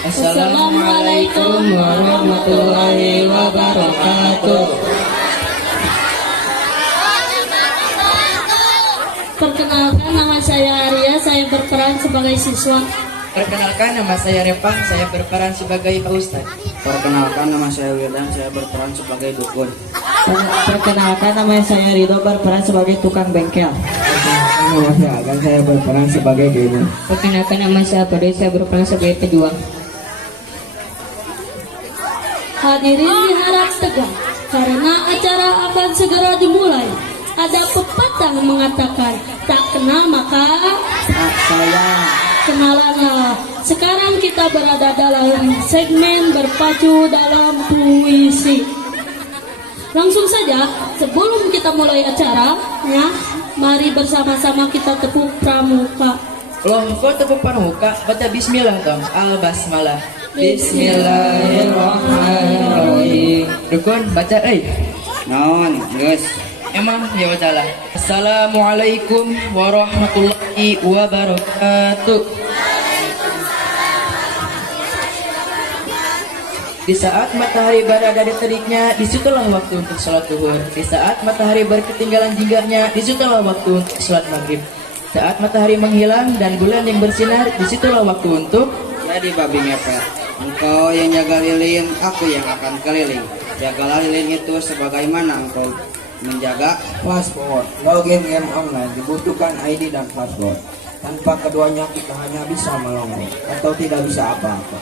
Assalamualaikum warahmatullahi wabarakatuh. Perkenalkan, nama saya Arya, saya berperan sebagai siswa. Perkenalkan, nama saya Repang, saya berperan sebagai Pak Ustadz. Perkenalkan, nama saya Wildan, saya berperan sebagai dukun. Perkenalkan, nama saya Ridho, berperan sebagai tukang bengkel. Nama saya Agan, saya berperan sebagai gamer. Perkenalkan, nama saya Bade, saya berperan sebagai pejuang. Hadirin diharap tegang karena acara akan segera dimulai. Ada pepatah mengatakan, tak kenal maka Tak sayang. kenalanlah. Sekarang kita berada dalam segmen berpacu dalam puisi. Langsung saja, sebelum kita mulai acara, mari bersama-sama kita tepuk pramuka. Loh, kok tepuk pramuka? Baca bismillah dong, al-basmalah. Bismillahirrahmanirrahim. Dukun, baca Non, guys. Emang ya bacalah. Assalamualaikum warahmatullahi wabarakatuh. Di saat matahari berada di teriknya, disitulah waktu untuk sholat zuhur. Di saat matahari berketinggalan jinggahnya, disitulah waktu untuk sholat maghrib. Saat matahari menghilang dan bulan yang bersinar, disitulah waktu untuk Jadi babi ngepet. Engkau yang jaga lilin, aku yang akan keliling. Jagalah lilin itu sebagaimana engkau menjaga password. Login game online dibutuhkan ID dan password. Tanpa keduanya kita hanya bisa melongo atau tidak bisa apa-apa.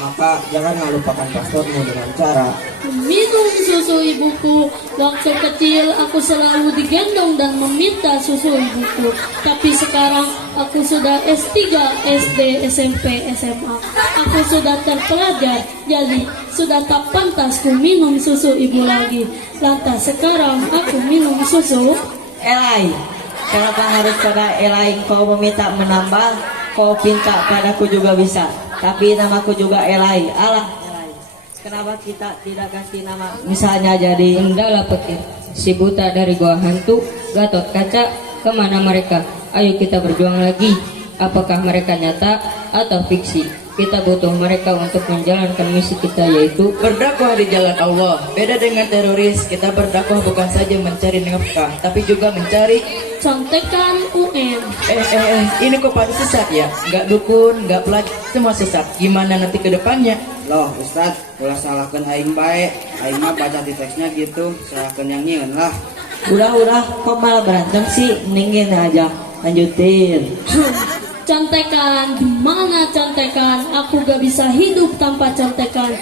Maka janganlah lupakan passwordmu dengan cara Minum susu ibuku. Waktu kecil aku selalu digendong dan meminta susu ibuku. Tapi sekarang aku sudah S3, SD, SMP, SMA. Aku sudah terpelajar, jadi sudah tak pantas ku minum susu ibu lagi. Lantas sekarang aku minum susu. Elai, kenapa harus pada Elai kau meminta menambah? Kau pinta padaku juga bisa, tapi namaku juga Elai. Alah, Elai, kenapa kita tidak kasih nama? Misalnya jadi Endala petir, si buta dari gua hantu, Gatot Kaca, kemana mereka? Ayo kita berjuang lagi. Apakah mereka nyata atau fiksi? Kita butuh mereka untuk menjalankan misi kita, yaitu berdakwah di jalan Allah. Beda dengan teroris, kita berdakwah bukan saja mencari nafkah, tapi juga mencari Contekan UN. ini kok pada sesat ya? Nggak dukun, nggak pelajar, semua sesat. Gimana nanti ke depannya? Loh Ustad, ulah salahkan aing baik. Aing mah baca di teksnya gitu, salahkan yang nyieun lah. udah, kok malah berantem sih? Mendingin aja, lanjutin. Contekan, gimana contekan? Aku gak bisa hidup tanpa contekan.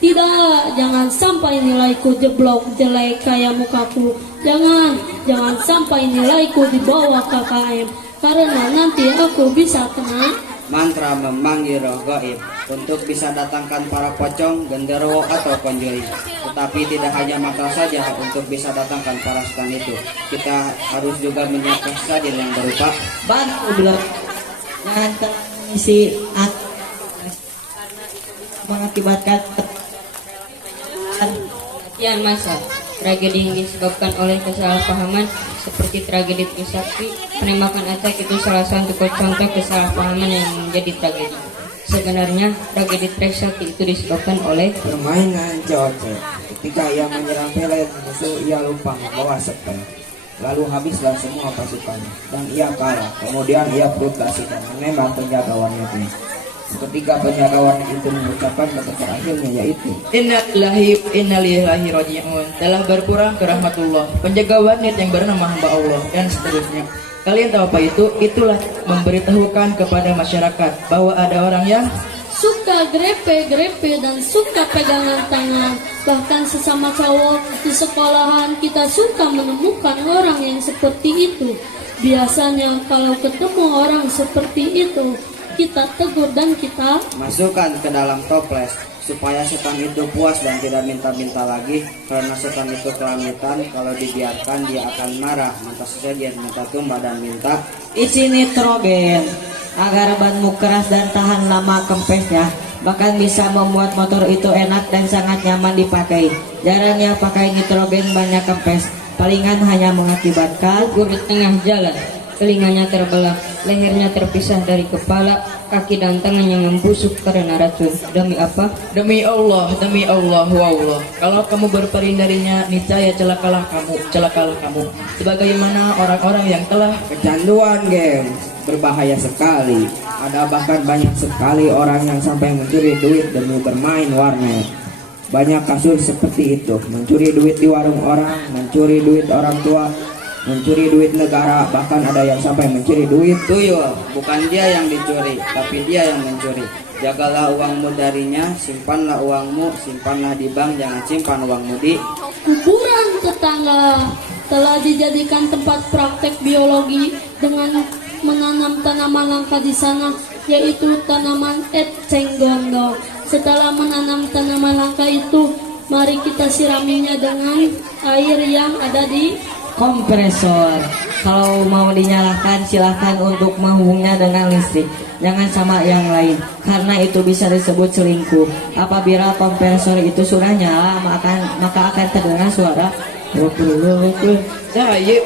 Tidak, jangan sampai nilaiku jeblok jelek kayak mukaku. Jangan sampai nilaiku di bawah KKM. Karena nanti aku bisa kena. Mantra memanggil roh gaib untuk bisa datangkan para pocong, genderuwo atau konjuri. Tetapi tidak hanya mantra saja untuk bisa datangkan para setan itu. Kita harus juga menyiapkan sajil yang berupa Bantu bilang jangan mengisi mengakibatkan Sekian masa, tragedi yang disebabkan oleh kesalahpahaman seperti tragedi Trisakti, penembakan Aceh itu salah satu contoh kesalahpahaman yang menjadi tragedi. Sebenarnya tragedi Trisakti itu disebabkan oleh permainan COC. Ketika ia menyerang pelet musuh, ia lupa membawa sepel. Lalu habislah semua pasukannya dan ia kalah. Kemudian ia frustasi dan menembak penjaga warnet itu. Ketika penjaga warnet itu mengucapkan kata terakhirnya yaitu Innalillahi raji'un, telah berkurang ke rahmatullah, penjaga warnet yang bernama hamba Allah, dan seterusnya. Kalian tahu apa itu? Itulah memberitahukan kepada masyarakat bahwa ada orang yang Suka grepe-grepe dan suka pegangan tangan. Bahkan sesama cowok di sekolahan kita suka menemukan orang yang seperti itu. Biasanya kalau ketemu orang seperti itu, kita tegur dan kita masukkan ke dalam toples supaya setan itu puas dan tidak minta-minta lagi. Karena setan itu kelamitan, kalau dibiarkan dia akan marah. Minta saja, minta tumbah dan minta isi nitrogen agar banmu keras dan tahan lama kempesnya. Bahkan bisa membuat motor itu enak dan sangat nyaman dipakai. Jarangnya pakai nitrogen banyak kempes, palingan hanya mengakibatkan gugur di tengah jalan, telinganya terbelah, lehernya terpisah dari kepala, kaki dan tangan yang membusuk karena racun. Demi apa? Demi Allah, wallah. Kalau kamu berpaling darinya, niscaya celakalah kamu. Sebagaimana orang-orang yang telah Kecanduan game berbahaya sekali. Ada bahkan banyak sekali orang yang sampai mencuri duit demi bermain warnet. Banyak kasus seperti itu, mencuri duit di warung orang, mencuri duit orang tua, mencuri duit negara, bahkan ada yang sampai mencuri duit tuyul. Bukan dia yang dicuri, tapi dia yang mencuri. Jagalah uangmu darinya, simpanlah uangmu, simpanlah di bank, jangan simpan uangmu di Kuburan tetangga telah dijadikan tempat praktek biologi dengan menanam tanaman langka di sana, yaitu tanaman eceng-gondong. Setelah menanam tanaman langka itu, mari kita siraminya dengan air yang ada di kompresor. Kalau mau dinyalakan silahkan untuk menghubungnya dengan listrik, jangan sama yang lain, karena itu bisa disebut selingkuh. Apabila kompresor itu sudah nyala, maka akan terdengar suara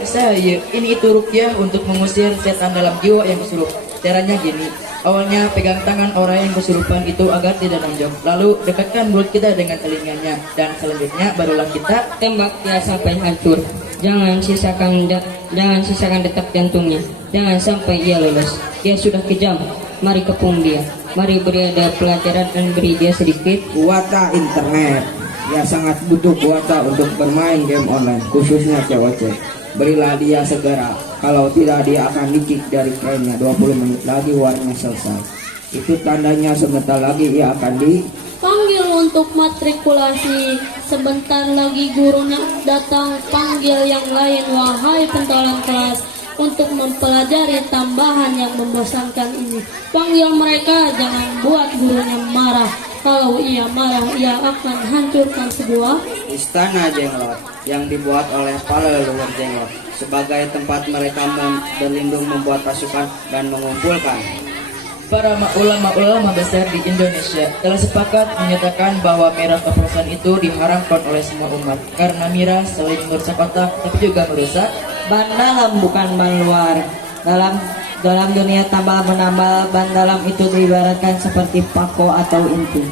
Saya, ini itu rukyah untuk mengusir setan dalam jiwa yang kesurup. Caranya gini, awalnya pegang tangan orang yang kesurupan itu agar tidak nonjok, lalu dekatkan mulut kita dengan telinganya, dan selanjutnya barulah kita Tembak dia sampai hancur. Jangan sisakan detak jantungnya. Jangan sampai ia lolos. Dia sudah kejam. Mari kepung dia. Mari beri dia pelajaran dan beri dia sedikit kuota internet. Dia sangat butuh kuota untuk bermain game online, khususnya cewek. Berilah dia segera. Kalau tidak, dia akan di-kick dari kerennya. 20 menit lagi warnanya selesai. Itu tandanya sebentar lagi ia akan panggil untuk matrikulasi. Sebentar lagi gurunya datang. Panggil yang lain, wahai pentolan kelas, untuk mempelajari tambahan yang membosankan ini. Panggil mereka, jangan buat gurunya marah. Kalau ia marah, ia akan hancurkan sebuah istana jenglot yang dibuat oleh para leluhur jenglot sebagai tempat mereka berlindung, membuat pasukan dan mengumpulkan. Para ulama-ulama besar di Indonesia telah sepakat menyatakan bahwa miras oplosan itu diharamkan oleh semua umat, karena miras selain merusak otak tapi juga merusak ban dalam bukan ban luar. Dalam dunia tambal menambal, ban dalam itu diibaratkan seperti pako atau inti.